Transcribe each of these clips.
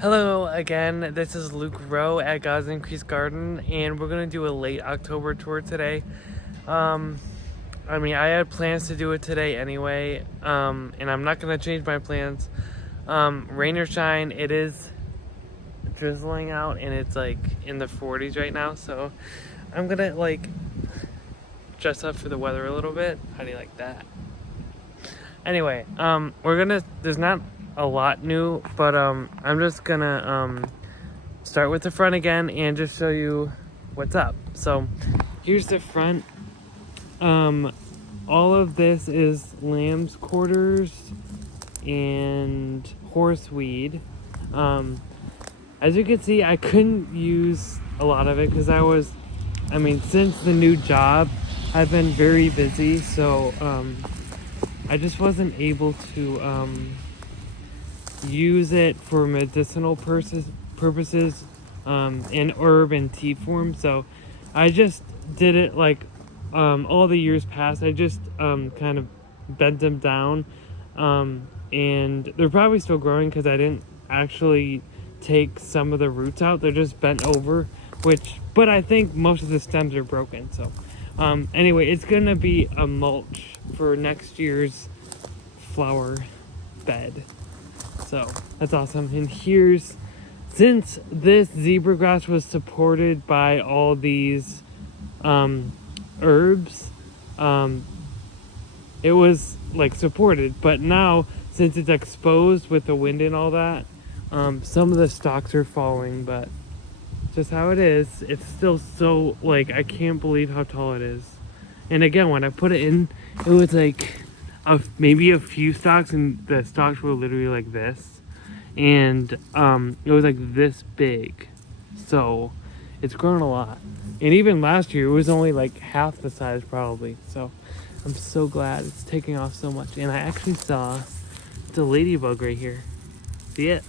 Hello again, this is Luke Rowe at God's Increased Garden, and we're going to do a late October tour today. I had plans to do it today anyway, and I'm not going to change my plans. Rain or shine, it is drizzling out, and it's like in the 40s right now, so I'm going to dress up for the weather a little bit. How do you like that? Anyway, there's not a lot new, but I'm just gonna start with the front again and just show you what's up. So here's the front. All of this is lamb's quarters and horseweed. As you can see, I couldn't use a lot of it because since the new job, I've been very busy, so I just wasn't able to use it for medicinal purposes in herb and tea form. So I just did it all the years past. I just kind of bent them down, and they're probably still growing because I didn't actually take some of the roots out. They're just bent over, but I think most of the stems are broken. So anyway, it's gonna be a mulch for next year's flower bed. So that's awesome. And since this zebra grass was supported by all these herbs, it was supported, but now since it's exposed with the wind and all that, some of the stalks are falling, but just how it is. It's still so I can't believe how tall it is. And again, when I put it in, it was maybe a few stalks, and the stalks were literally like this, and it was this big. So it's grown a lot, and even last year it was only half the size probably. So I'm so glad it's taking off so much. And I actually saw the ladybug right here. See it?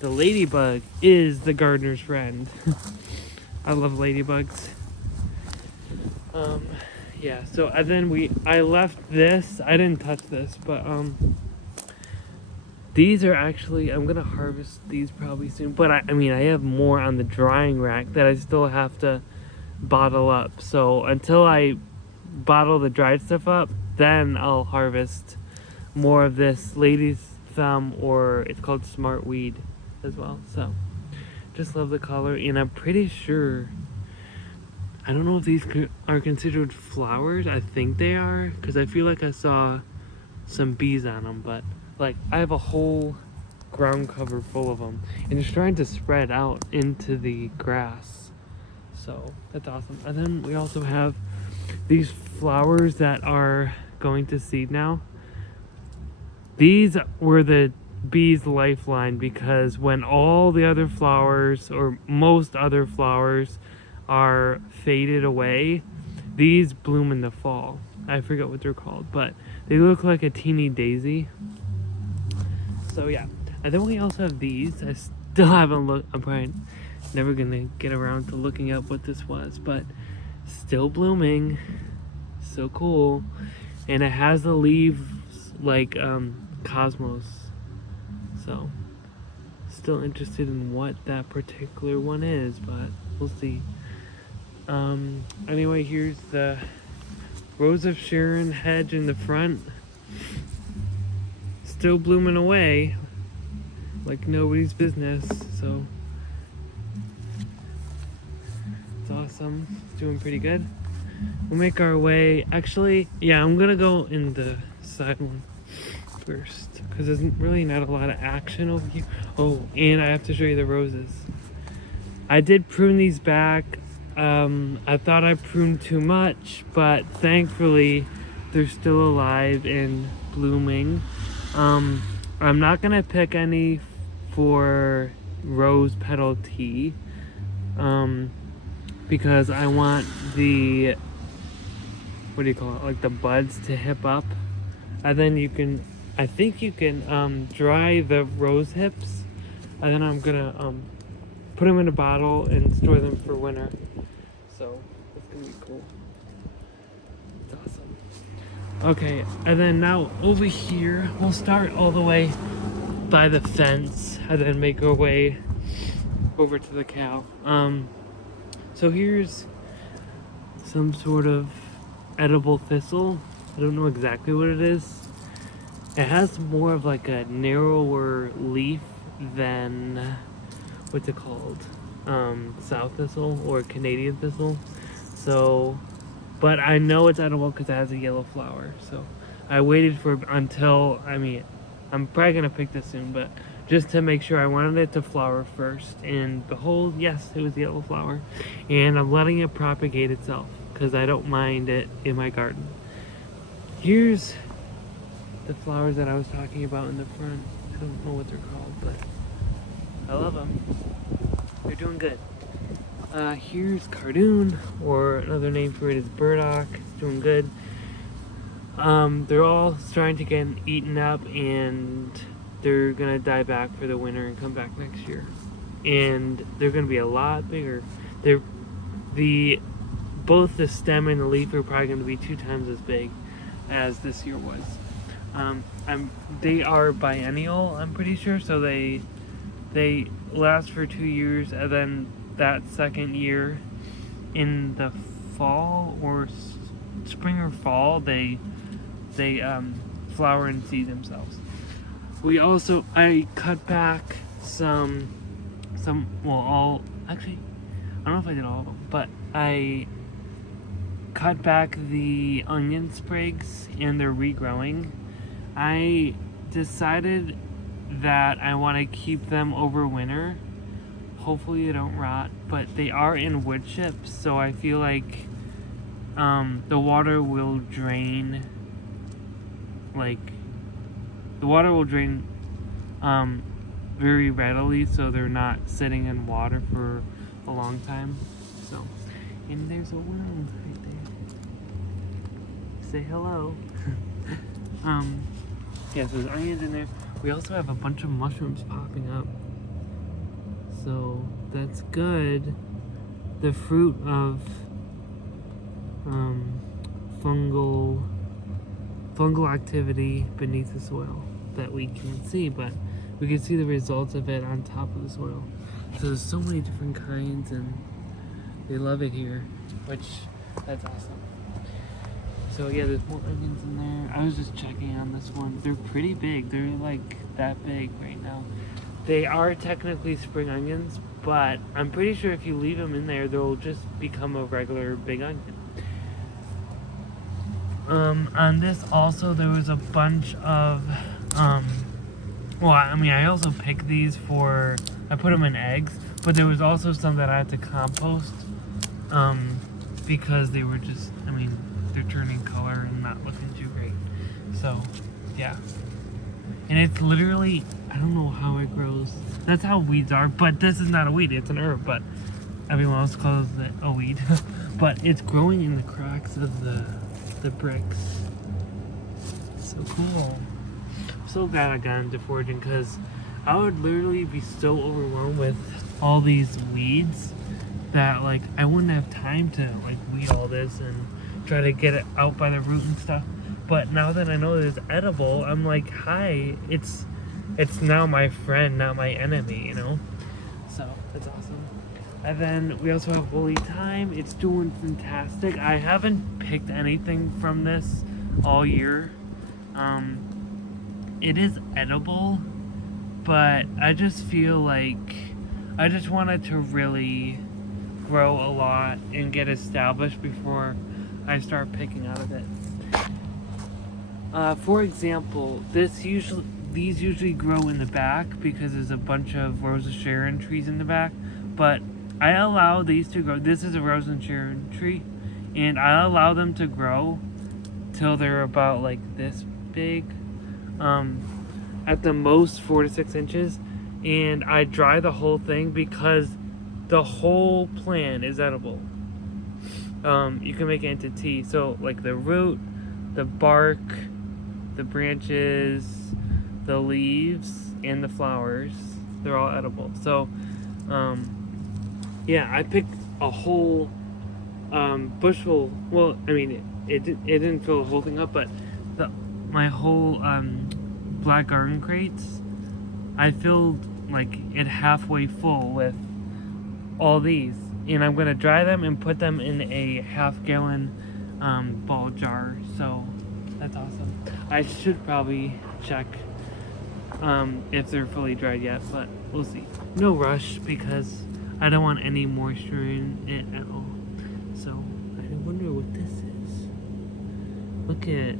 The ladybug is the gardener's friend. I love ladybugs. Yeah, so and then I left this. I didn't touch this, but these are actually, I'm gonna harvest these probably soon. But I have more on the drying rack that I still have to bottle up. So until I bottle the dried stuff up, then I'll harvest more of this lady's thumb, or it's called smartweed as well. So just love the color, and I'm pretty sure, I don't know if these are considered flowers. I think they are, because I feel like I saw some bees on them, but I have a whole ground cover full of them, and it's trying to spread out into the grass. So that's awesome. And then we also have these flowers that are going to seed now. These were the bees' lifeline, because when all the other flowers, or most other flowers, are faded away, these bloom in the fall. I forget what they're called, but they look like a teeny daisy. So yeah, and then we also have these. I still haven't looked. I'm probably never gonna get around to looking up what this was, but still blooming. So cool. And it has the leaves like cosmos. So still interested in what that particular one is, but we'll see. Anyway, here's the Rose of Sharon hedge in the front. Still blooming away like nobody's business, so it's awesome. It's doing pretty good. We'll make our way. Actually, yeah, I'm gonna go in the side one first, because there's really not a lot of action over here. Oh, and I have to show you the roses. I did prune these back. I thought I pruned too much, but thankfully they're still alive and blooming. I'm not gonna pick any for rose petal tea, because I want the, what do you call it, the buds to hip up, and then I think you can dry the rose hips, and then I'm gonna put them in a bottle and store them for winter. So that's gonna be cool. It's awesome. Okay, and then now over here, we'll start all the way by the fence and then make our way over to the cow. So here's some sort of edible thistle. I don't know exactly what it is. It has more of like a narrower leaf than, what's it called? South thistle or Canadian thistle. So, but I know it's edible because it has a yellow flower. So I waited for until, I'm probably gonna pick this soon, but just to make sure, I wanted it to flower first. And behold, yes, it was yellow flower. And I'm letting it propagate itself because I don't mind it in my garden. Here's the flowers that I was talking about in the front. I don't know what they're called, but I love them. They're doing good. Here's Cardoon, or another name for it is burdock. It's doing good. They're all starting to get eaten up, and they're gonna die back for the winter and come back next year. And they're gonna be a lot bigger. Both the stem and the leaf are probably gonna be 2 times as big as this year was. They are biennial, I'm pretty sure, so they last for 2 years, and then that second year in the fall or spring or fall, they flower and seed themselves. I cut back actually, I don't know if I did all of them, but I cut back the onion sprigs and they're regrowing. I decided that I want to keep them over winter. Hopefully they don't rot, but they are in wood chips, so I feel like the water will drain very readily, so they're not sitting in water for a long time. So, and there's a worm right there. Say hello. Yeah, so there's onions in there. We also have a bunch of mushrooms popping up, so that's good. The fruit of fungal activity beneath the soil that we can't see, but we can see the results of it on top of the soil. So there's so many different kinds, and they love it here, that's awesome. So yeah, there's more onions in there. I was just checking on this one. They're pretty big. They're like that big right now. They are technically spring onions, but I'm pretty sure if you leave them in there, they'll just become a regular big onion. On this also, there was a bunch of, I also picked these I put them in eggs, but there was also some that I had to compost, because they were just, they're turning color and not looking too great. So, yeah. And it's literally, I don't know how it grows. That's how weeds are, but this is not a weed, it's an herb, but everyone else calls it a weed. But it's growing in the cracks of the bricks. So cool. I'm so glad I got into foraging, because I would literally be so overwhelmed with all these weeds that I wouldn't have time to weed all this and try to get it out by the root and stuff. But now that I know that it's edible, I'm like, hi, it's now my friend, not my enemy, So that's awesome. And then we also have Holy Thyme. It's doing fantastic. I haven't picked anything from this all year. It is edible, but I just feel like I just wanted to really grow a lot and get established before I start picking out of it. For example, these usually grow in the back because there's a bunch of Rose of Sharon trees in the back, but I allow these to grow. This is a Rose and Sharon tree, and I allow them to grow till they're about this big, at the most 4 to 6 inches, and I dry the whole thing because the whole plant is edible. You can make it into tea, so the root, the bark, the branches, the leaves, and the flowers, they're all edible. So yeah, I picked a whole bushel. Well, it didn't fill the whole thing up, but my whole black garden crates I filled like it halfway full with all these, and I'm gonna dry them and put them in a half-gallon ball jar. So that's awesome. I should probably check if they're fully dried yet, but we'll see. No rush because I don't want any moisture in it at all. So I wonder what this is. Look at,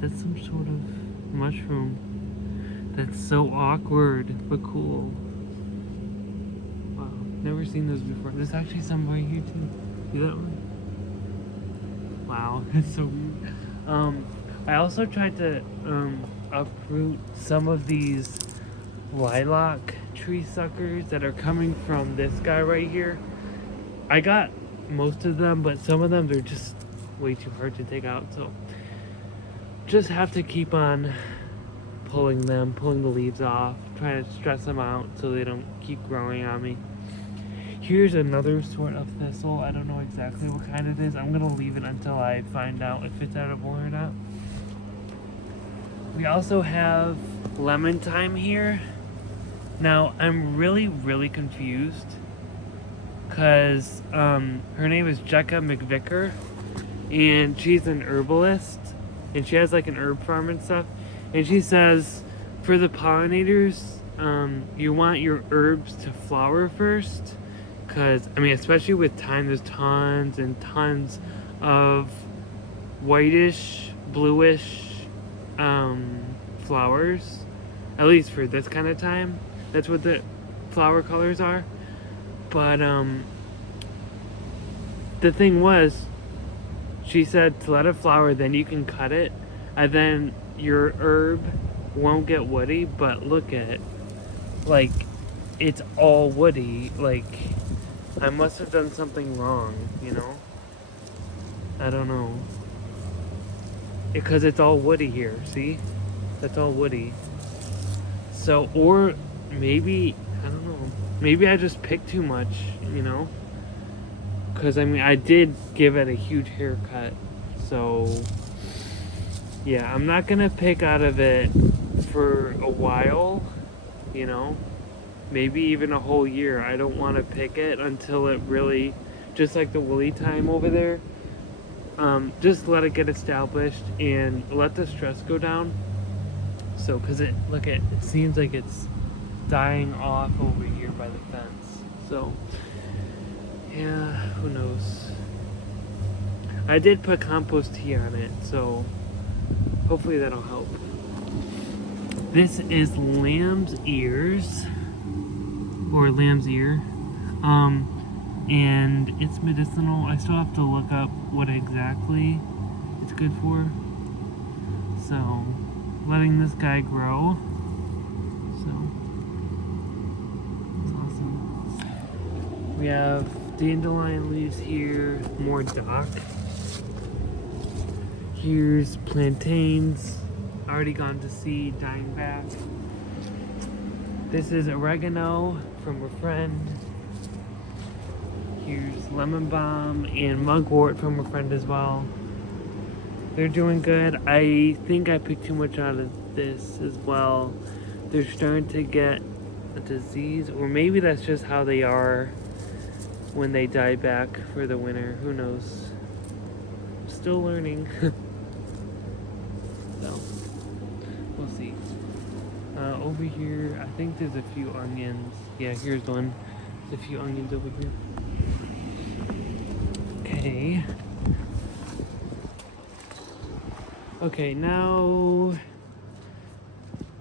that's some sort of mushroom. That's so awkward, but cool. Wow, never seen those before. There's actually some right here too. See that one? Wow, that's so weird. I also tried to uproot some of these lilac tree suckers that are coming from this guy right here. I got most of them, but some of them they're just way too hard to take out, so just have to keep on pulling the leaves off, trying to stress them out so they don't keep growing on me. Here's another sort of thistle. I don't know exactly what kind it is. I'm gonna leave it until I find out if it's edible or not. We also have lemon thyme here. Now I'm really confused because her name is Jekka McVicker, and she's an herbalist, and she has like an herb farm and stuff. And she says for the pollinators, you want your herbs to flower first, because I mean, especially with thyme, there's tons and tons of whitish, bluish flowers, at least for this kind of time. That's what the flower colors are. But the thing was, she said to let it flower, then you can cut it, and then your herb won't get woody. But look at it, like it's all woody. Like I must have done something wrong, you know? I don't know. Because it's all woody here, see? That's all woody. So, or maybe, I don't know, maybe I just picked too much, you know? Because, I mean, I did give it a huge haircut. So, yeah, I'm not going to pick out of it for a while, you know? Maybe even a whole year. I don't want to pick it until it really, just like the woolly thyme over there, just let it get established and let the stress go down. So, because it seems like it's dying off over here by the fence. So, yeah, who knows. I did put compost tea on it, so hopefully that'll help. This is lamb's ears, or lamb's ear, and it's medicinal. I still have to look up what exactly it's good for. So, letting this guy grow. So, it's awesome. We have dandelion leaves here, more dock. Here's plantains, already gone to seed, dying back. This is oregano from a friend. Here's lemon balm and mugwort from a friend as well. They're doing good. I think I picked too much out of this as well. They're starting to get a disease, or maybe that's just how they are when they die back for the winter. Who knows? I'm still learning. So, we'll see. Over here, I think there's a few onions. Yeah, here's one. There's a few onions over here. Okay. Okay, now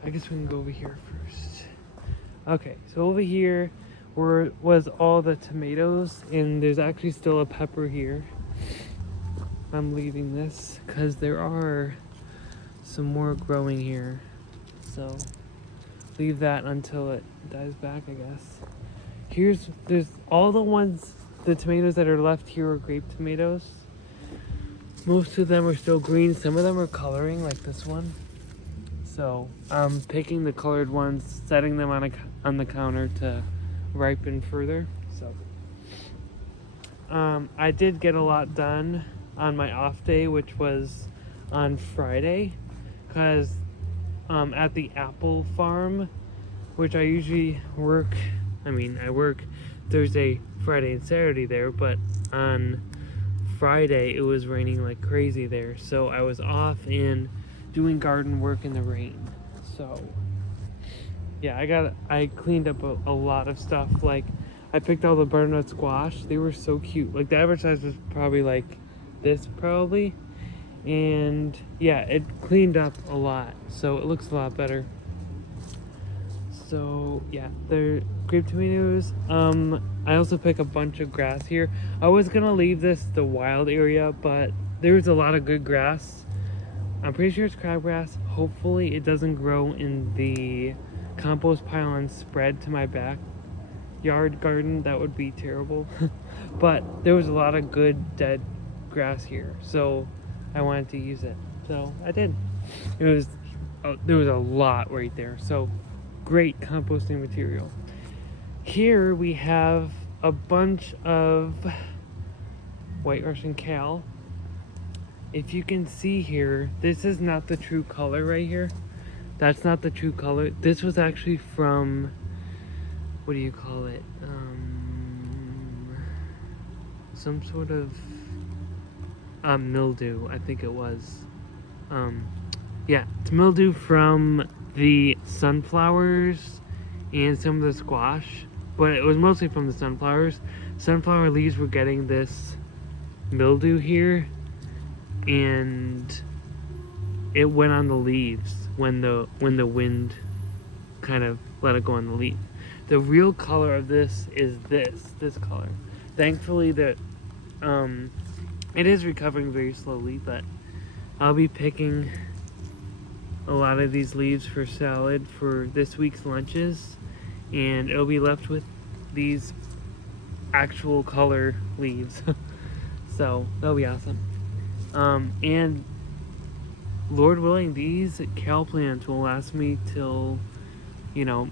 I guess we can go over here first. Okay, so over here was all the tomatoes, and there's actually still a pepper here. I'm leaving this because there are some more growing here. So leave that until it dies back, I guess. There's all the tomatoes that are left here are grape tomatoes. Most of them are still green. Some of them are coloring, like this one. So I'm picking the colored ones, setting them on the counter to ripen further. So I did get a lot done on my off day, which was on Friday, because at the apple farm, which I usually work. I work Thursday, Friday, and Saturday there, but on Friday it was raining like crazy there, so I was off and doing garden work in the rain. So yeah, I cleaned up a lot of stuff. Like, I picked all the butternut squash. They were so cute. Like, the average size was probably like this, probably. And yeah, it cleaned up a lot, so it looks a lot better. So yeah, they're grape tomatoes. I also pick a bunch of grass here. I was gonna leave this the wild area, but there's a lot of good grass. I'm pretty sure it's crabgrass. Hopefully it doesn't grow in the compost pile and spread to my backyard garden. That would be terrible. But there was a lot of good dead grass here, so I wanted to use it. So I did. There was a lot right there. So great composting material. Here we have a bunch of White Russian kale. If you can see here, this is not the true color right here. That's not the true color. This was actually from, what do you call it? Some sort of mildew, I think it was. Yeah, it's mildew from the sunflowers and some of the squash, but it was mostly from the sunflowers. Sunflower leaves were getting this mildew here, and it went on the leaves when the wind kind of let it go on the leaf. The real color of this is this color. Thankfully that it is recovering very slowly, but I'll be picking a lot of these leaves for salad for this week's lunches, and it'll be left with these actual color leaves. So that'll be awesome. And Lord willing, these kale plants will last me till, till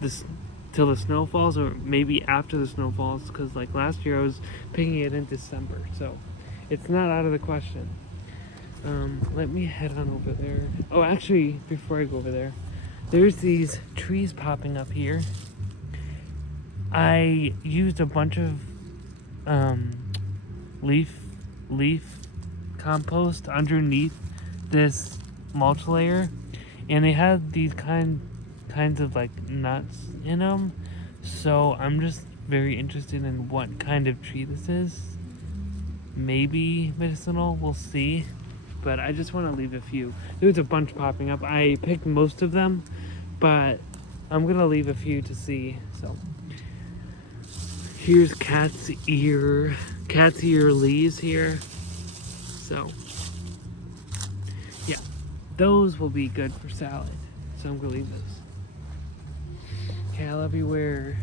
the snow falls, or maybe after the snow falls, because like last year I was picking it in December, so it's not out of the question. Let me head on over there. Oh, actually, before I go over there, there's these trees popping up here. I used a bunch of leaf compost underneath this mulch layer, and they had these kinds of like nuts in them. So I'm just very interested in what kind of tree this is. Maybe medicinal, we'll see. But I just want to leave a few. There's a bunch popping up. I picked most of them, but I'm gonna leave a few to see. So here's cat's ear leaves here. So yeah, those will be good for salad. So I'm gonna leave those. Kale everywhere.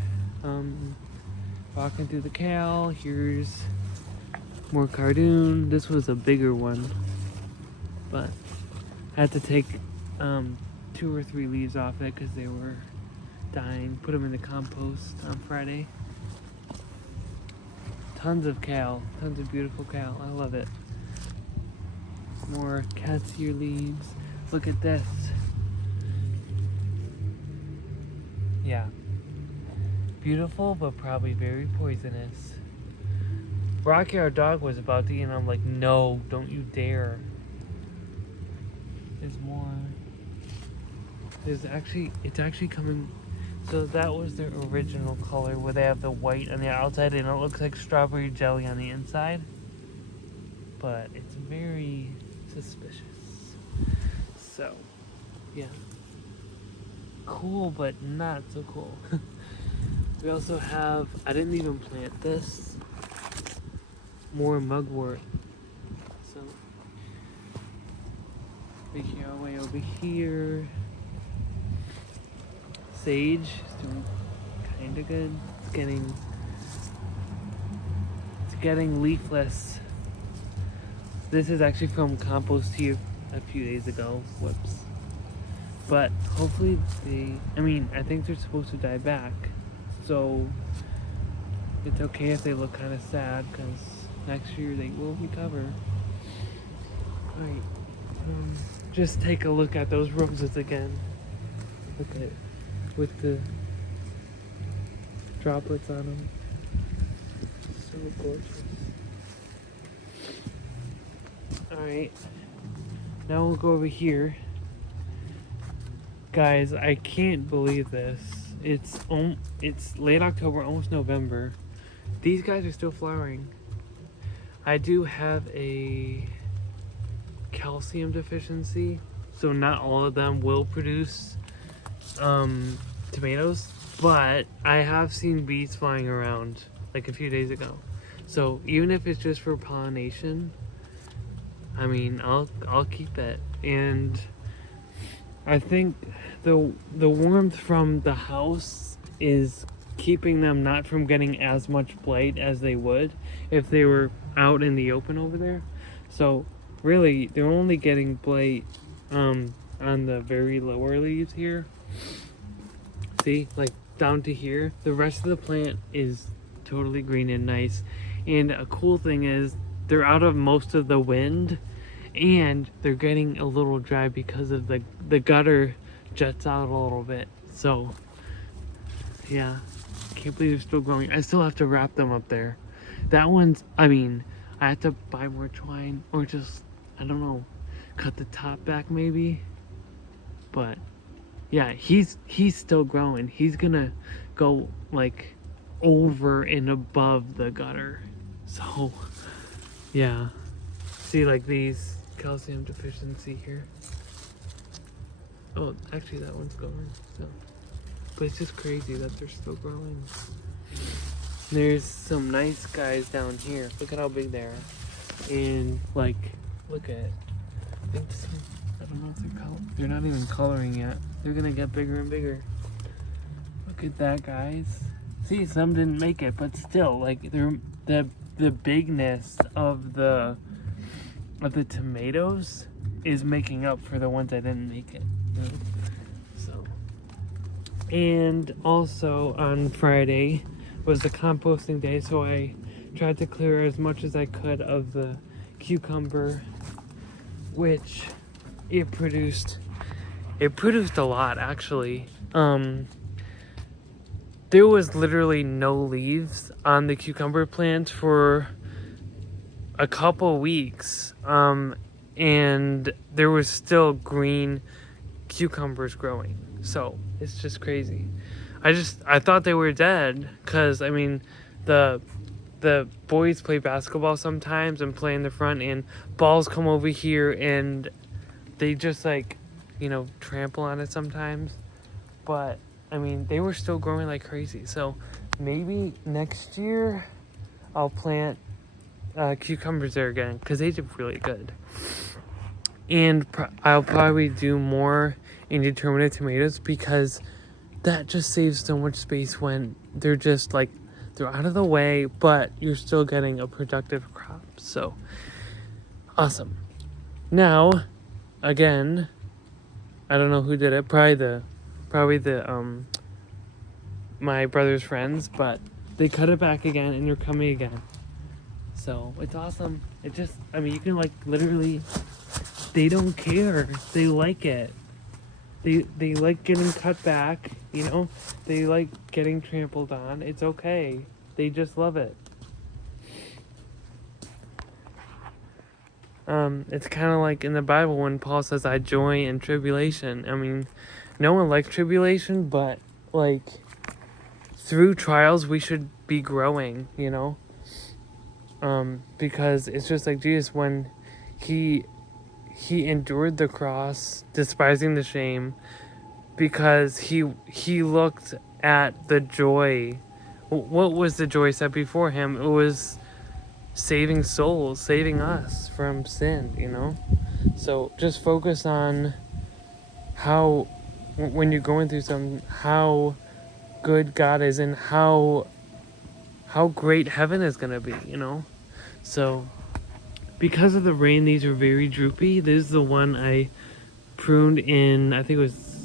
Walking through the kale. Here's more cardoon. This was a bigger one, but I had to take 2 or 3 leaves off it because they were dying. Put them in the compost on Friday. Tons of kale, tons of beautiful kale. I love it. More cat's ear leaves. Look at this. Yeah. Beautiful, but probably very poisonous. Rocky, our dog, was about to eat, and I'm like, no, don't you dare. There's more. It's actually coming. So that was their original color, where they have the white on the outside and it looks like strawberry jelly on the inside. But it's very suspicious. So, yeah. Cool, but not so cool. We also have, I didn't even plant this, more mugwort. So, making our way over here. Sage is doing kind of good. It's getting leafless. This is actually from compost here a few days ago. Whoops. But hopefully I think they're supposed to die back. So it's okay if they look kind of sad, because next year they will recover. Alright. just take a look at those roses again. Look at it with the droplets on them. So gorgeous. Alright, now we'll go over here. Guys, I can't believe this. It's late October, almost November. These guys are still flowering. I do have a calcium deficiency, so not all of them will produce tomatoes, but I have seen bees flying around like a few days ago. So even if it's just for pollination, I mean, I'll keep it. And I think the warmth from the house is keeping them not from getting as much blight as they would if they were out in the open over there. So really, they're only getting blight on the very lower leaves here. See, like down to here. The rest of the plant is totally green and nice. And a cool thing is they're out of most of the wind, and they're getting a little dry because of the gutter jets out a little bit. So yeah, can't believe they're still growing. I still have to wrap them up there. That one's, I mean, I have to buy more twine, or just, I don't know, cut the top back maybe. But yeah, he's still growing. He's gonna go like over and above the gutter. So yeah, see, like these calcium deficiency here. Oh, actually that one's going. So, but it's just crazy that they're still growing. There's some nice guys down here. Look at how big they are. And like, look at it. I don't know if they're not even coloring yet. They're gonna get bigger and bigger. Look at that, guys. See, some didn't make it, but still, like, they're the bigness of the tomatoes is making up for the ones that didn't make it. You know? So, and also on Friday was the composting day, so I tried to clear as much as I could of the cucumber, which it produced a lot, actually. There was literally no leaves on the cucumber plant for a couple weeks, and there was still green cucumbers growing. So it's just crazy. I thought they were dead, because I mean the boys play basketball sometimes and play in the front, and balls come over here and they just, like, you know, trample on it sometimes. But I mean, they were still growing like crazy. So maybe next year I'll plant cucumbers there again, because they did really good. And I'll probably do more indeterminate tomatoes, because that just saves so much space when they're just like, they're out of the way, but you're still getting a productive crop. So awesome. Now, again, I don't know who did it. Probably the my brother's friends, but they cut it back again and they're coming again. So it's awesome. It just, I mean, you can, like, literally, they don't care. They like it. They like getting cut back, you know? They like getting trampled on. It's okay. They just love it. It's kind of like in the Bible when Paul says, I joy in tribulation. I mean, no one likes tribulation, but, like, through trials, we should be growing, you know? Because it's just like Jesus, when he endured the cross, despising the shame, because he looked at the joy. What was the joy set before him? It was saving souls, saving us from sin, you know? So just focus on how, when you're going through something, how good God is and how great heaven is going to be, you know? So because of the rain, these are very droopy. This is the one I pruned in, I think it was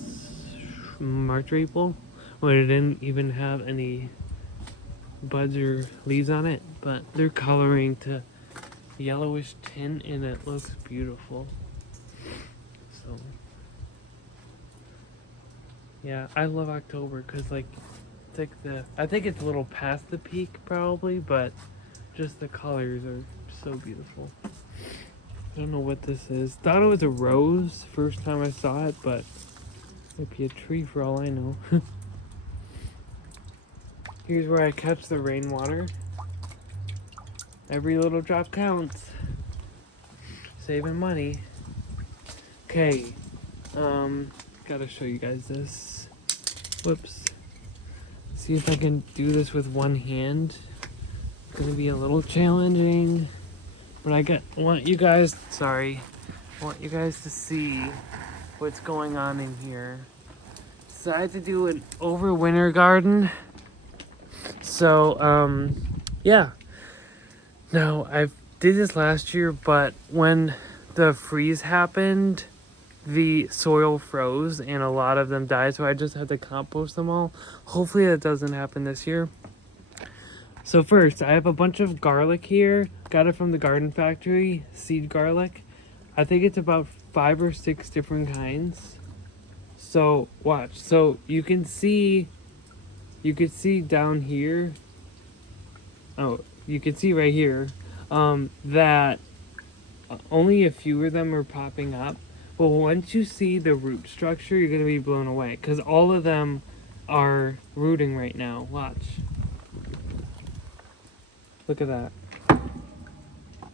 March or April, when it didn't even have any buds or leaves on it, but they're coloring to yellowish tint and it looks beautiful. Yeah, I love October because like it's like I think it's a little past the peak probably, but just the colors are so beautiful. I don't know what this is. Thought it was a rose first time I saw it, but it might be a tree for all I know. Here's where I catch the rainwater. Every little drop counts. Saving money. Okay. Gotta show you guys this. Whoops. See if I can do this with one hand. It's gonna be a little challenging. But I want you guys to see what's going on in here. Decided to do an overwinter garden. So, yeah. Now, I did this last year, but when the freeze happened, the soil froze and a lot of them died, so I just had to compost them all. Hopefully that doesn't happen this year. So first, I have a bunch of garlic here. Got it from the garden factory, seed garlic. I think it's about 5 or 6 different kinds. So watch. So you can see down here. Oh, you can see right here that only a few of them are popping up. But once you see the root structure, you're gonna be blown away because all of them are rooting right now. Watch. Look at that.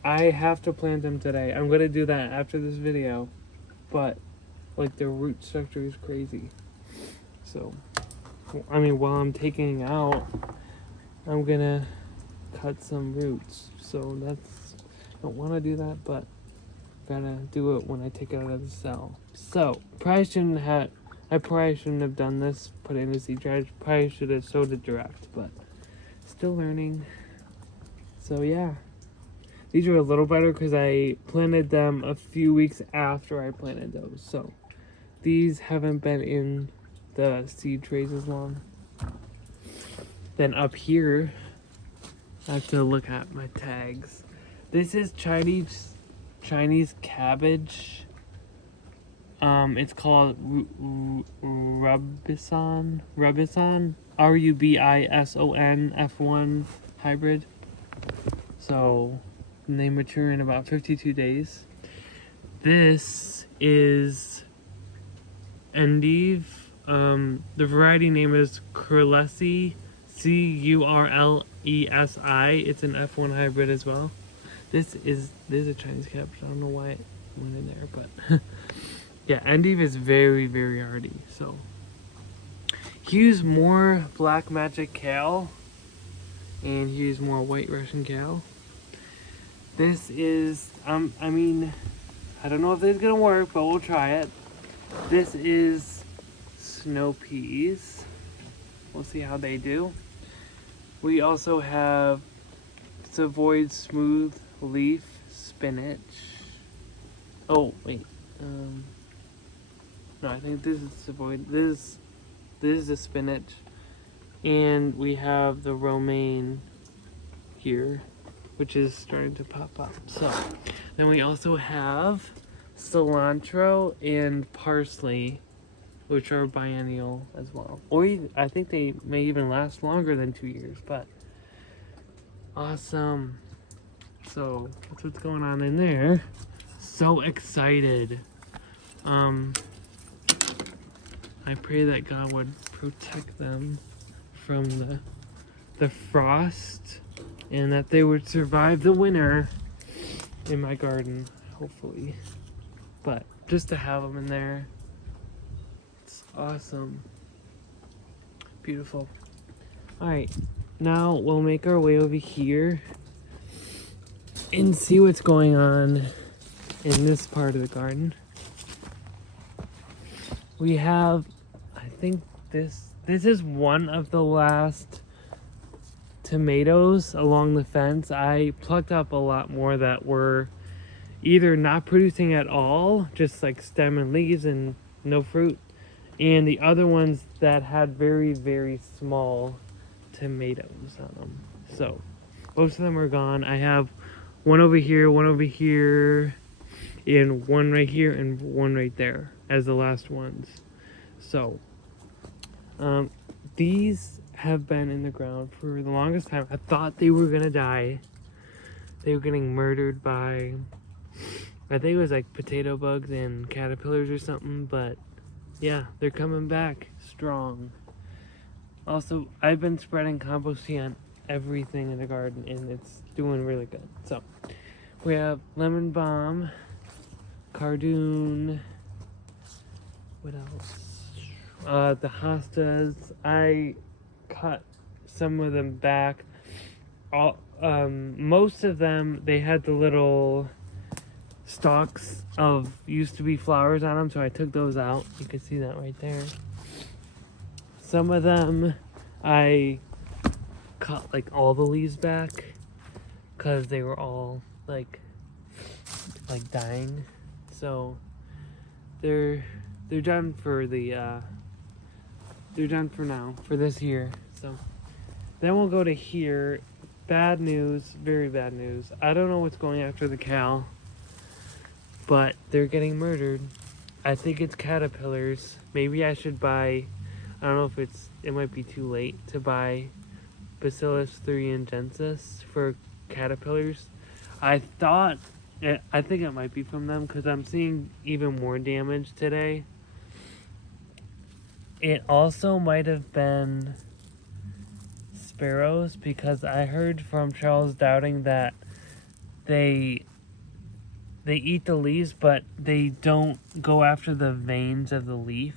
I have to plant them today. I'm gonna do that after this video. But, like, the root structure is crazy. So, I mean, while I'm taking it out, I'm gonna cut some roots. So that's, I don't wanna do that, but gotta do it when I take it out of the cell. So, I probably shouldn't have done this, put it in the seed dry. Probably should have sowed it direct, but still learning. So yeah, these are a little better because I planted them a few weeks after I planted those. So these haven't been in the seed trays as long. Then up here, I have to look at my tags. This is Chinese cabbage. It's called Rubison, Rubison F1 hybrid. So they mature in about 52 days. This is endive. The variety name is Curlesi, Curlesi. It's an F1 hybrid as well. This is a Chinese cabbage. I don't know why it went in there, but yeah, endive is very, very hardy. So here's more Black Magic Kale, and here's more White Russian Kale. This is I mean, I don't know if this is gonna work, but we'll try it. This is snow peas. We'll see how they do. We also have Savoy smooth leaf spinach. Oh wait, no, I think this is Savoy. This is the spinach, and we have the romaine here, which is starting to pop up. So then we also have cilantro and parsley, which are biennial as well. Or I think they may even last longer than 2 years, but awesome. So that's what's going on in there. So excited. I pray that God would protect them from the frost and that they would survive the winter in my garden, hopefully. But just to have them in there, it's awesome. Beautiful. Alright, now we'll make our way over here and see what's going on in this part of the garden. We have, I think this is one of the last tomatoes along the fence. I plucked up a lot more that were either not producing at all, just like stem and leaves and no fruit, and the other ones that had very, very small tomatoes on them. So most of them are gone. I have one over here, and one right here, and one right there as the last ones. So These have been in the ground for the longest time. I thought they were gonna die. They were getting murdered by, I think it was like potato bugs and caterpillars or something, but yeah, they're coming back strong. Also, I've been spreading compost tea on everything in the garden and it's doing really good. So, we have lemon balm, cardoon, what else? The hostas. I cut some of them back. Most of them, they had the little stalks of used to be flowers on them, so I took those out. You can see that right there. Some of them I cut like all the leaves back because they were all like dying. So they're done for they're done for now, for this year. So then we'll go to here. Bad news, very bad news. I don't know what's going after the cow, but they're getting murdered. I think it's caterpillars. Maybe I should buy, I don't know if it might be too late to buy Bacillus thuringiensis for caterpillars. I think it might be from them because I'm seeing even more damage today. It also might have been sparrows because I heard from Charles Dowding that they eat the leaves, but they don't go after the veins of the leaf.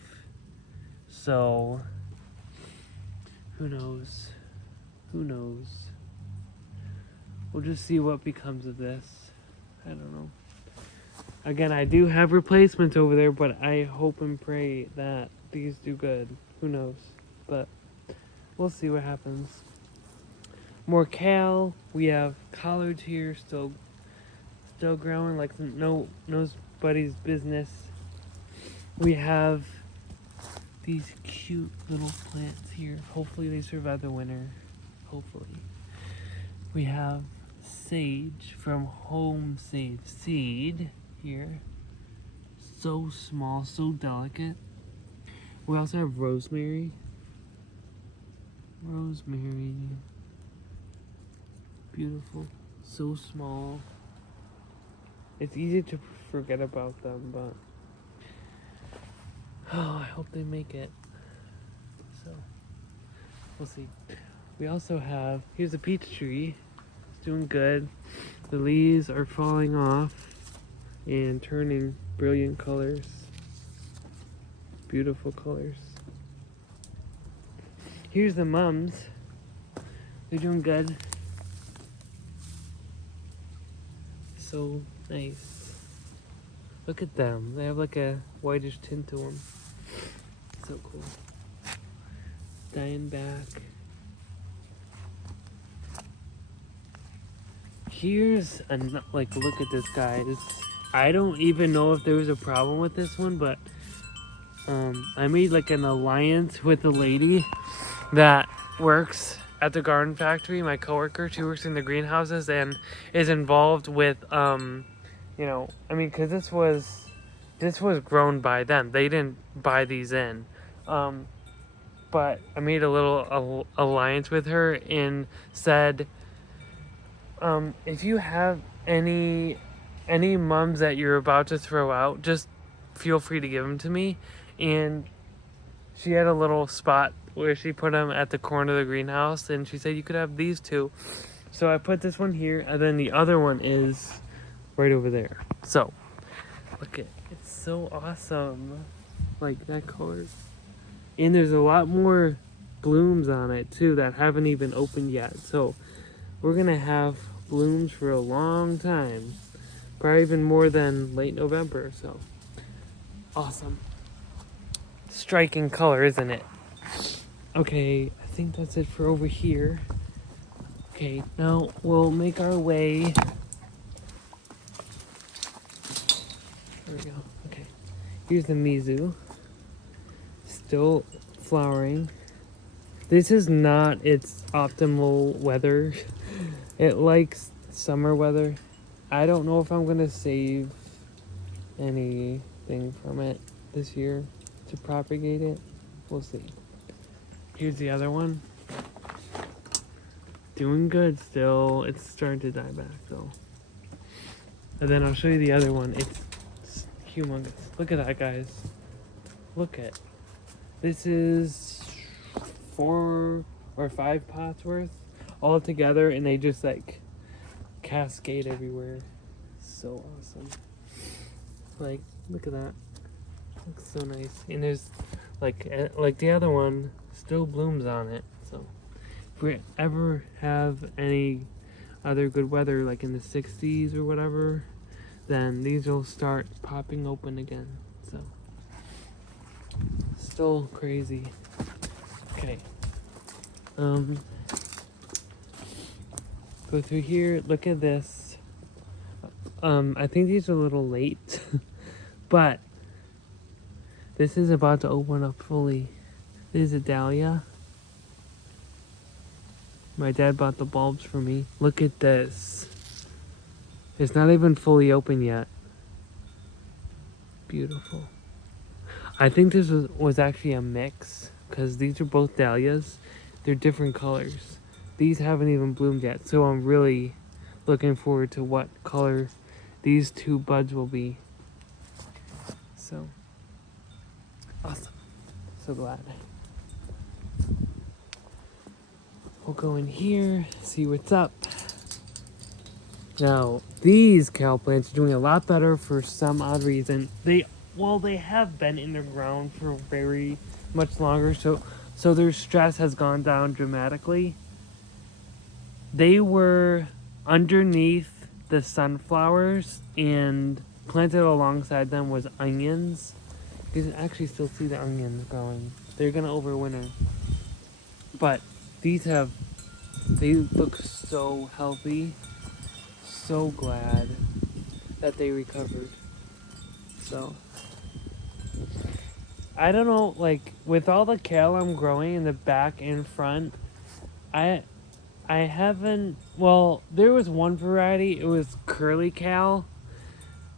So, who knows? Who knows? We'll just see what becomes of this. I don't know. Again, I do have replacements over there, but I hope and pray that these do good. Who knows? But we'll see what happens. More kale. We have collards here, still growing like nobody's business. We have these cute little plants here. Hopefully they survive the winter. Hopefully. We have sage from Home Save Seed here. So small, so delicate. We also have rosemary. Rosemary. Beautiful. So small. It's easy to forget about them, but oh, I hope they make it. So, we'll see. We also have, here's a peach tree. It's doing good. The leaves are falling off and turning brilliant colors. Beautiful colors. Here's the mums. They're doing good. So nice. Look at them. They have like a whitish tint to them. So cool. Dying back. Here's like, look at this, guys. I don't even know if there was a problem with this one, but I made like an alliance with a lady that works at the garden factory, my coworker. She works in the greenhouses and is involved with, you know, I mean, because this was grown by them. They didn't buy these in. But I made a little alliance with her and said, if you have any mums that you're about to throw out, just feel free to give them to me. And she had a little spot where she put them at the corner of the greenhouse, and she said you could have these two. So I put this one here, and then the other one is right over there. So look at, it's so awesome, like that color. And there's a lot more blooms on it too that haven't even opened yet. So we're gonna have blooms for a long time, probably even more than late November. So awesome. Striking color, isn't it? Okay, I think that's it for over here. Okay, now we'll make our way. There we go. Okay, here's the Mizu. Still flowering. This is not its optimal weather. It likes summer weather. I don't know if I'm gonna save anything from it this year to propagate it. We'll see. Here's the other one. Doing good still. It's starting to die back though. And then I'll show you the other one. It's humongous. Look at that, guys. Look at. This is 4 or 5 pots worth all together, and they just like cascade everywhere. So awesome. Like, look at that. Looks so nice. And there's like the other one still blooms on it. So if we ever have any other good weather, like in the 60s or whatever, then these will start popping open again. So still crazy. Okay. Go through here. Look at this. I think these are a little late, but this is about to open up fully. This is a dahlia. My dad bought the bulbs for me. Look at this. It's not even fully open yet. Beautiful. I think this was actually a mix, because these are both dahlias. They're different colors. These haven't even bloomed yet, so I'm really looking forward to what color these 2 buds will be. So, awesome. So glad. We'll go in here, see what's up. Now, these kale plants are doing a lot better for some odd reason. They have been in the ground for very much longer, so their stress has gone down dramatically. They were underneath the sunflowers, and planted alongside them was onions. You can actually still see the onions growing. They're gonna overwinter. But they look so healthy. So glad that they recovered. So, I don't know, like, with all the kale I'm growing in the back and front, I haven't, well, there was one variety, it was curly kale.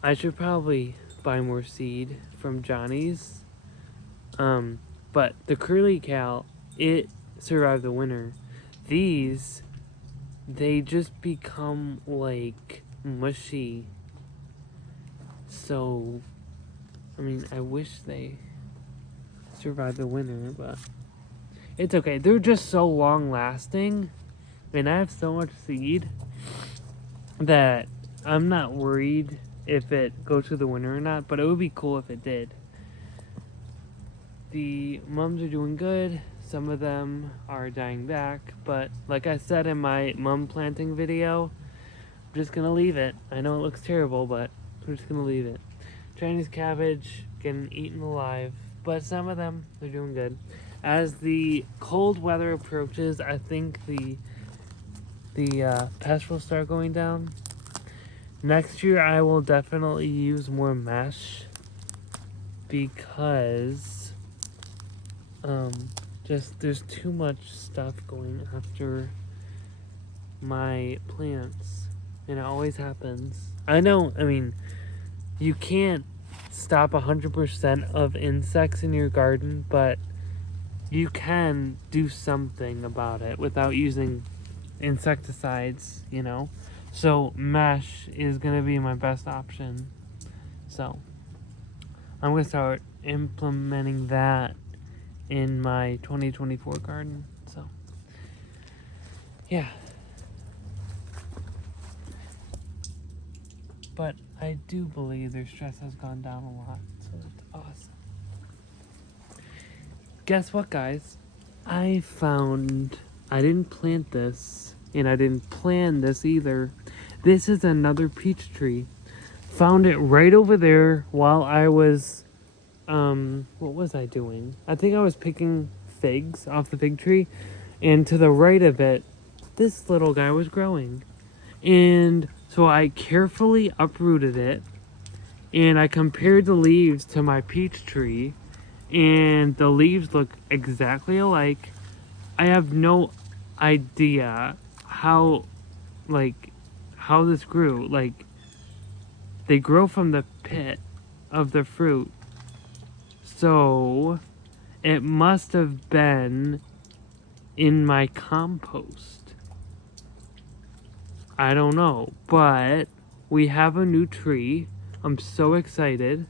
I should probably buy more seed from Johnny's. But the curly kale, it survived the winter. These, they just become like mushy. So, I mean, I wish they survived the winter, but it's okay. They're just so long lasting, and I have so much seed that I'm not worried if it goes through the winter or not, but it would be cool if it did. The mums are doing good. Some of them are dying back, but like I said in my mum planting video, I'm just gonna leave it. I know it looks terrible, but we're just gonna leave it. Chinese cabbage getting eaten alive, but some of them, they're doing good. As the cold weather approaches, I think the pests will start going down. Next year, I will definitely use more mesh, because just there's too much stuff going after my plants, and it always happens. I know, I mean, you can't stop 100% of insects in your garden, but you can do something about it without using insecticides, you know? So mesh is gonna be my best option. So I'm gonna start implementing that in my 2024 garden. So yeah. But I do believe their stress has gone down a lot, so it's awesome. Guess what, guys? I didn't plant this, and I didn't plan this either. This is another peach tree. Found it right over there while I was, what was I doing? I think I was picking figs off the fig tree, and to the right of it, this little guy was growing. And so I carefully uprooted it, and I compared the leaves to my peach tree, and the leaves look exactly alike. I have no idea how this grew. Like, they grow from the pit of the fruit. So it must have been in my compost. I don't know, but we have a new tree. I'm so excited.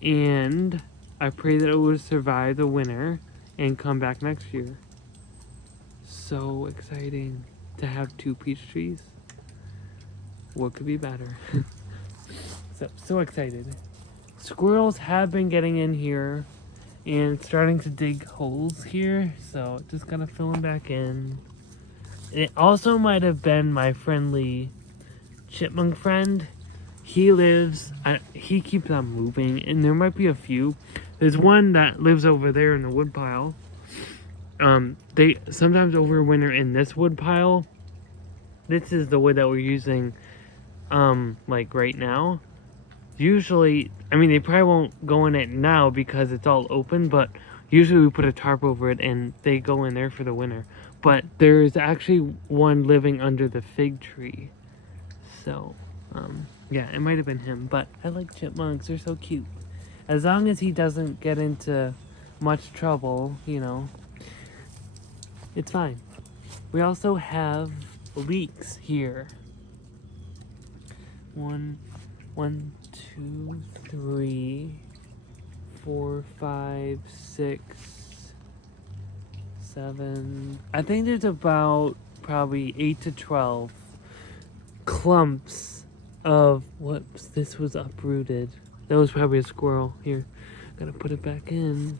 And I pray that it will survive the winter and come back next year. So exciting to have 2 peach trees. What could be better? So excited. Squirrels have been getting in here and starting to dig holes here, so just gotta fill them back in. It also might have been my friendly chipmunk friend. He keeps on moving, and there might be a few. There's one that lives over there in the wood pile. They sometimes overwinter in this wood pile. This is the wood that we're using, like right now. Usually, I mean, they probably won't go in it now because it's all open, but usually we put a tarp over it and they go in there for the winter. But there's actually one living under the fig tree. So, yeah, it might have been him, but I like chipmunks. They're so cute. As long as he doesn't get into much trouble, you know, it's fine. We also have leeks here. 1, 2, 3, 4, 5, 6, 7. I think there's about probably 8 to 12 clumps of, whoops, this was uprooted. That was probably a squirrel. Here, gotta put it back in.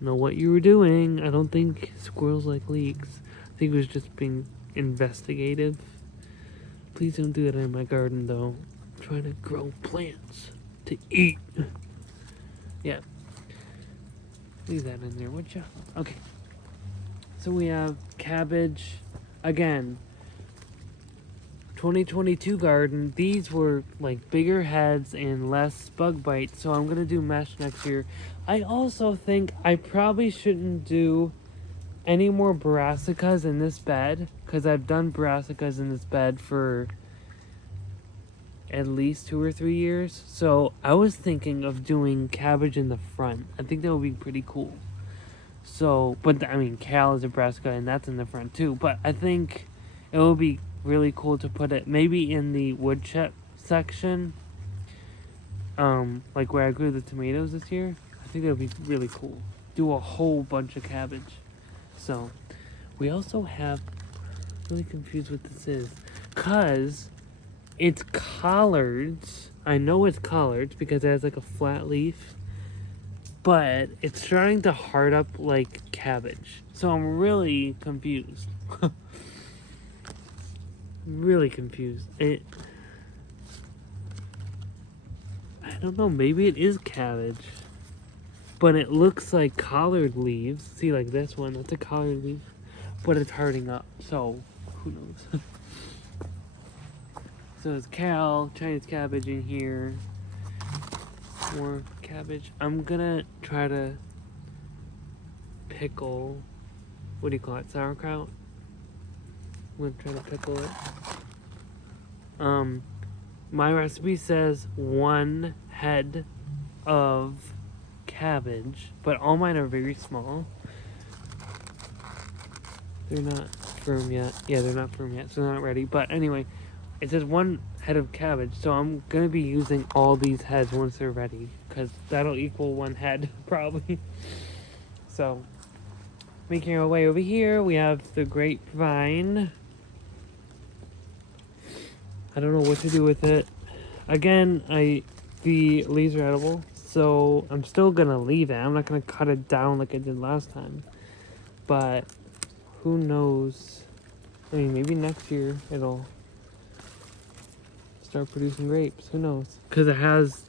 Know what you were doing. I don't think squirrels like leeks. I think it was just being investigative. Please don't do that in my garden though. I'm trying to grow plants to eat. Yeah. Leave that in there, would you? Okay. So we have cabbage. Again, 2022 garden. These were like bigger heads and less bug bites, so I'm gonna do mesh next year. I also think I probably shouldn't do any more brassicas in this bed, because I've done brassicas in this bed for at least 2 or 3 years. So I was thinking of doing cabbage in the front. I think that would be pretty cool. So, but I mean, kale is a brassica and that's in the front too. But I think it would be really cool to put it maybe in the wood chip section, like where I grew the tomatoes this year. I think that would be really cool. Do a whole bunch of cabbage. So, we also have, really confused what this is, cause it's collards. I know it's collards because it has like a flat leaf, but it's starting to hard up like cabbage. So I'm really confused. Really confused. I don't know, maybe it is cabbage, but it looks like collard leaves. See, like this one, that's a collard leaf, but it's hardening up, so who knows. So there's kale, Chinese cabbage in here, more cabbage. I'm gonna try to pickle, what do you call it, sauerkraut? I'm gonna try to pickle it. My recipe says 1 head of cabbage, but all mine are very small. They're not firm yet. Yeah, they're not firm yet, so they're not ready. But anyway, it says 1 head of cabbage, so I'm gonna be using all these heads once they're ready, because that'll equal 1 head, probably. So, making our way over here, we have the grapevine. I don't know what to do with it. Again, the leaves are edible, so I'm still gonna leave it. I'm not gonna cut it down like I did last time. But who knows? I mean, maybe next year it'll start producing grapes. Who knows? Because it has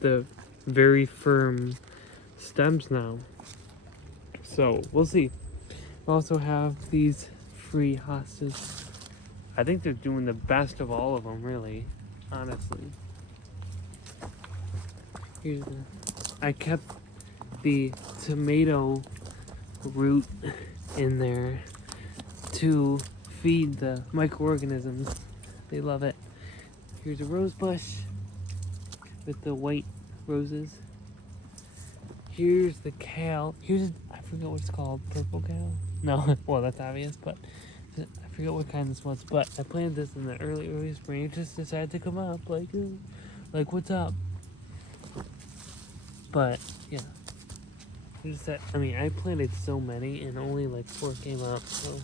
the very firm stems now. So we'll see. We also have these free hostas. I think they're doing the best of all of them, really, honestly. I kept the tomato root in there to feed the microorganisms. They love it. Here's a rose bush with the white roses. Here's the kale. I forget what it's called. Purple cow? No, well, that's obvious, but I forget what kind this was. But I planted this in the early spring. It just decided to come up. Like what's up? But, yeah. I planted so many and only like 4 came up. So,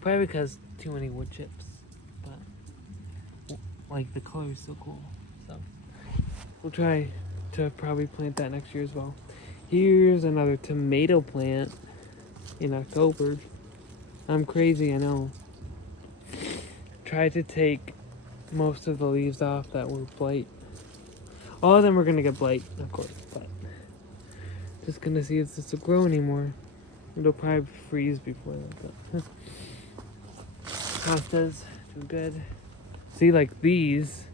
probably because too many wood chips. But, like, the color is so cool. So, we'll try to probably plant that next year as well. Here's another tomato plant in October. I'm crazy, I know. Tried to take most of the leaves off that were blight. All of them were gonna get blight, of course, but just gonna see if this will grow anymore. It'll probably freeze before that, but pastas, doing good. See, like these,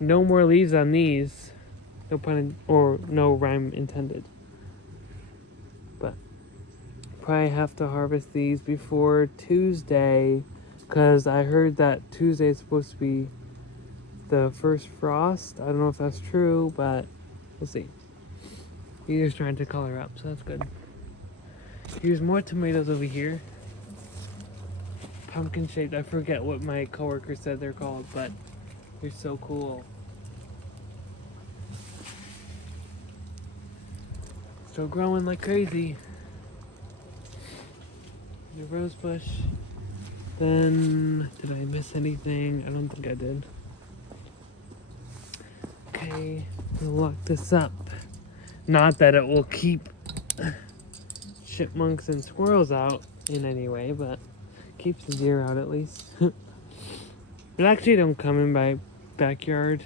no more leaves on these. No pun or no rhyme intended. But probably have to harvest these before Tuesday, because I heard that Tuesday is supposed to be the first frost. I don't know if that's true, but we'll see. He's just trying to color up, so that's good. Here's more tomatoes over here. Pumpkin shaped. I forget what my coworker said they're called, but they're so cool. Still growing like crazy. The rose bush. Then, did I miss anything? I don't think I did. Okay, we'll lock this up. Not that it will keep chipmunks and squirrels out in any way, but keeps the deer out at least. But actually don't come in my backyard,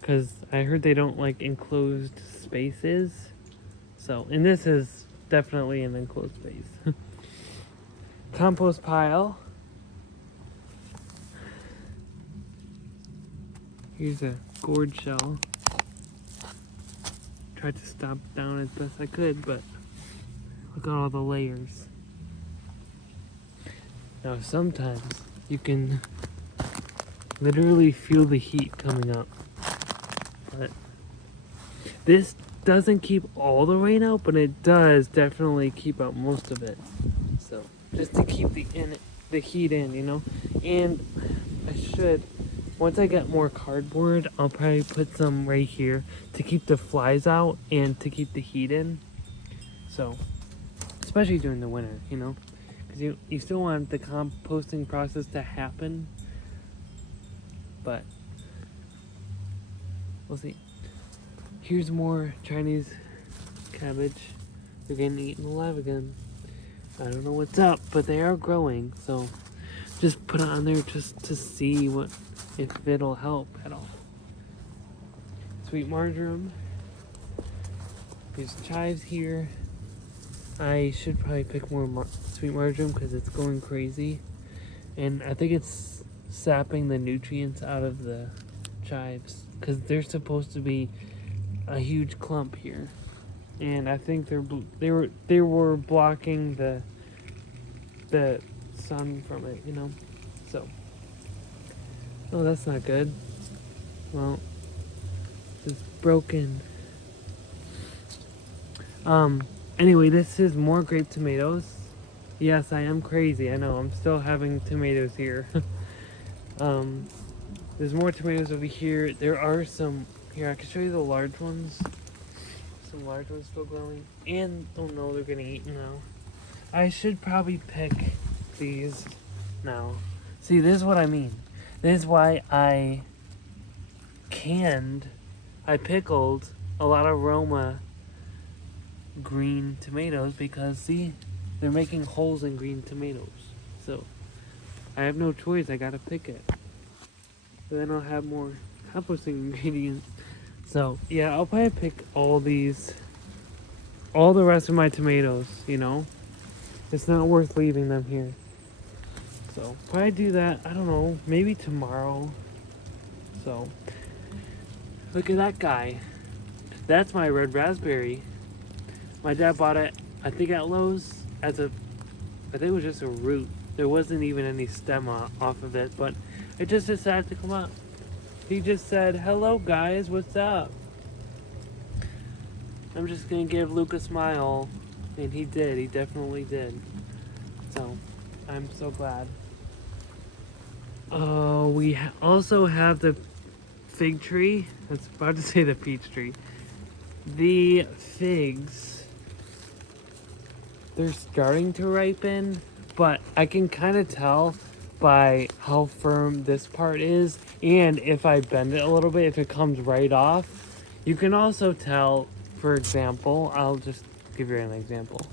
because I heard they don't like enclosed spaces. So, and this is definitely an enclosed space. Compost pile. Here's a gourd shell. Tried to stop down as best I could, but look at all the layers. Now sometimes you can literally feel the heat coming up. But this doesn't keep all the rain out, but it does definitely keep out most of it. So just to keep the heat in, you know. And I should, once I get more cardboard, I'll probably put some right here to keep the flies out and to keep the heat in. So, especially during the winter, you know, because you still want the composting process to happen, but we'll see. Here's more Chinese cabbage. They're getting eaten alive again. I don't know what's up, but they are growing, so just put it on there just to see if it'll help at all. Sweet marjoram. There's chives here. I should probably pick more sweet marjoram because it's going crazy. And I think it's sapping the nutrients out of the chives, because they're supposed to be a huge clump here. And I think they were blocking the sun from it, you know. So, oh, that's not good. Well, it's broken. Anyway, this is more grape tomatoes. Yes, I am crazy. I know. I'm still having tomatoes here. There's more tomatoes over here. There are some here. I can show you the large ones. Some large ones still growing. And, oh no, they're getting eaten now. I should probably pick these now. See, this is what I mean. This is why I pickled a lot of Roma green tomatoes, because see, they're making holes in green tomatoes. So, I have no choice. I gotta pick it. So then I'll have more composting ingredients. So, yeah, I'll probably pick all the rest of my tomatoes, you know? It's not worth leaving them here. So, probably do that, I don't know, maybe tomorrow. So, look at that guy. That's my red raspberry. My dad bought it, I think at Lowe's, I think it was just a root. There wasn't even any stem off of it, but it just decided to come up. He just said, "Hello guys, what's up?" I'm just gonna give Luke a smile. And he did. He definitely did. So, I'm so glad. Oh, we also have the fig tree. I was about to say the peach tree. The figs, they're starting to ripen, but I can kind of tell by how firm this part is, and if I bend it a little bit, if it comes right off. You can also tell, for example, I'll just give you an example.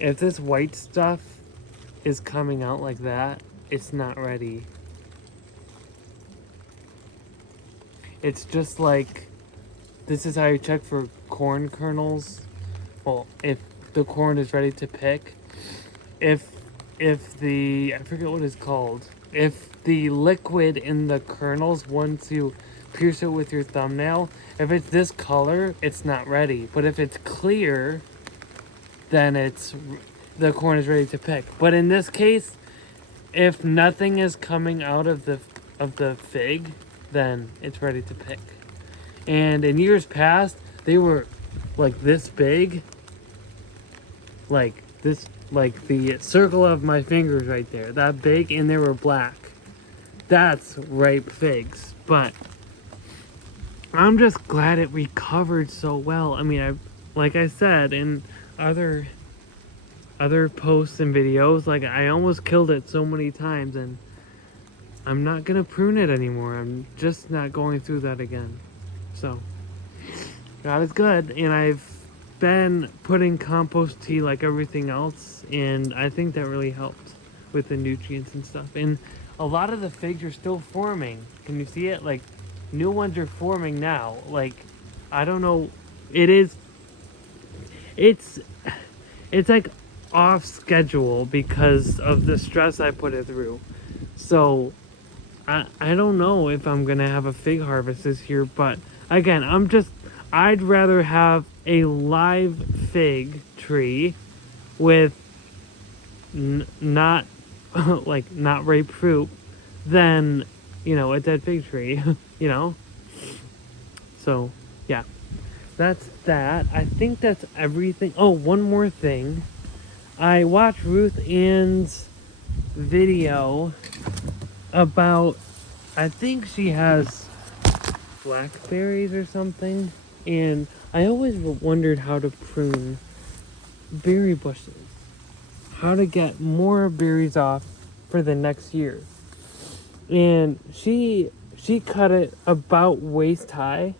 If this white stuff is coming out like that, it's not ready. It's just like, this is how you check for corn kernels. Well, if the corn is ready to pick. If the, I forget what it's called. If the liquid in the kernels, once you pierce it with your thumbnail, if it's this color, it's not ready. But if it's clear, then the corn is ready to pick. But in this case, if nothing is coming out of the fig, then it's ready to pick. And in years past, they were like this big, like this, like the circle of my fingers right there, that big, and they were black. That's ripe figs. But I'm just glad it recovered so well. I mean, like I said in other posts and videos, like I almost killed it so many times, and I'm not gonna prune it anymore. I'm just not going through that again. So God is good, and I've been putting compost tea like everything else, and I think that really helped with the nutrients and stuff. And a lot of the figs are still forming. Can you see it? Like, new ones are forming now. Like, I don't know. It's like off schedule because of the stress I put it through. So I don't know if I'm gonna have a fig harvest this year, but again, I'd rather have a live fig tree with not not ripe fruit than, a dead fig tree, So, yeah. That's that. I think that's everything. Oh, one more thing. I watched Ruth Ann's video about, I think she has blackberries or something, and I always wondered how to prune berry bushes, how to get more berries off for the next year. And she cut it about waist high,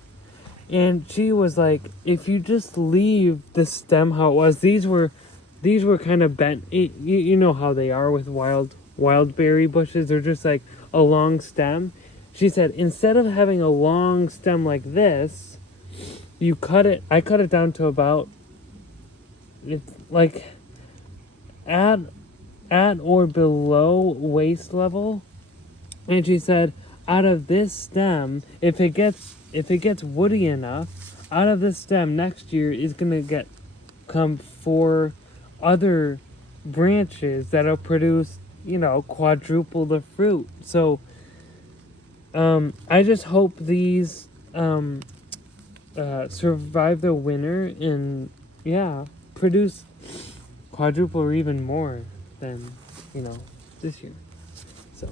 and she was like, if you just leave the stem how it was, these were kind of bent. You know how they are with wild berry bushes, they're just like a long stem. She said, instead of having a long stem like this, I cut it down to about, it's like at or below waist level. And she said, out of this stem, if it gets woody enough, out of this stem next year is gonna come 4 other branches that'll produce, quadruple the fruit. So I just hope these survive the winter and produce quadruple or even more than this year. So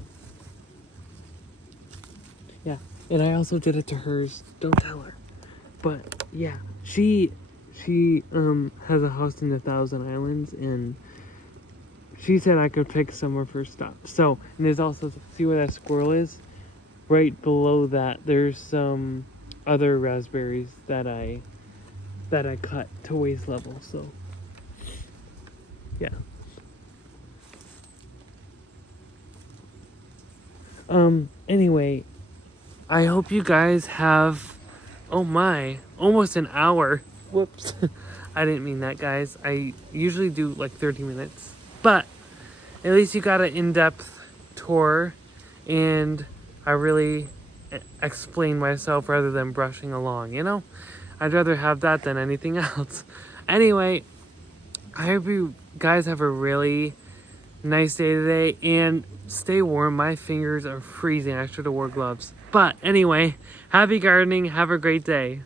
yeah, and I also did it to hers. Don't tell her, but yeah, she has a house in the Thousand Islands, and she said I could pick some of her stuff. So, and there's also, see where that squirrel is? Right below that, there's some other raspberries that I cut to waist level. So, yeah. Anyway, I hope you guys have, oh my, almost an hour. Whoops. I didn't mean that, guys. I usually do like 30 minutes. But at least you got an in-depth tour, and I really explained myself rather than brushing along, I'd rather have that than anything else. Anyway, I hope you guys have a really nice day today, and stay warm. My fingers are freezing. I should have wore gloves. But anyway, happy gardening. Have a great day.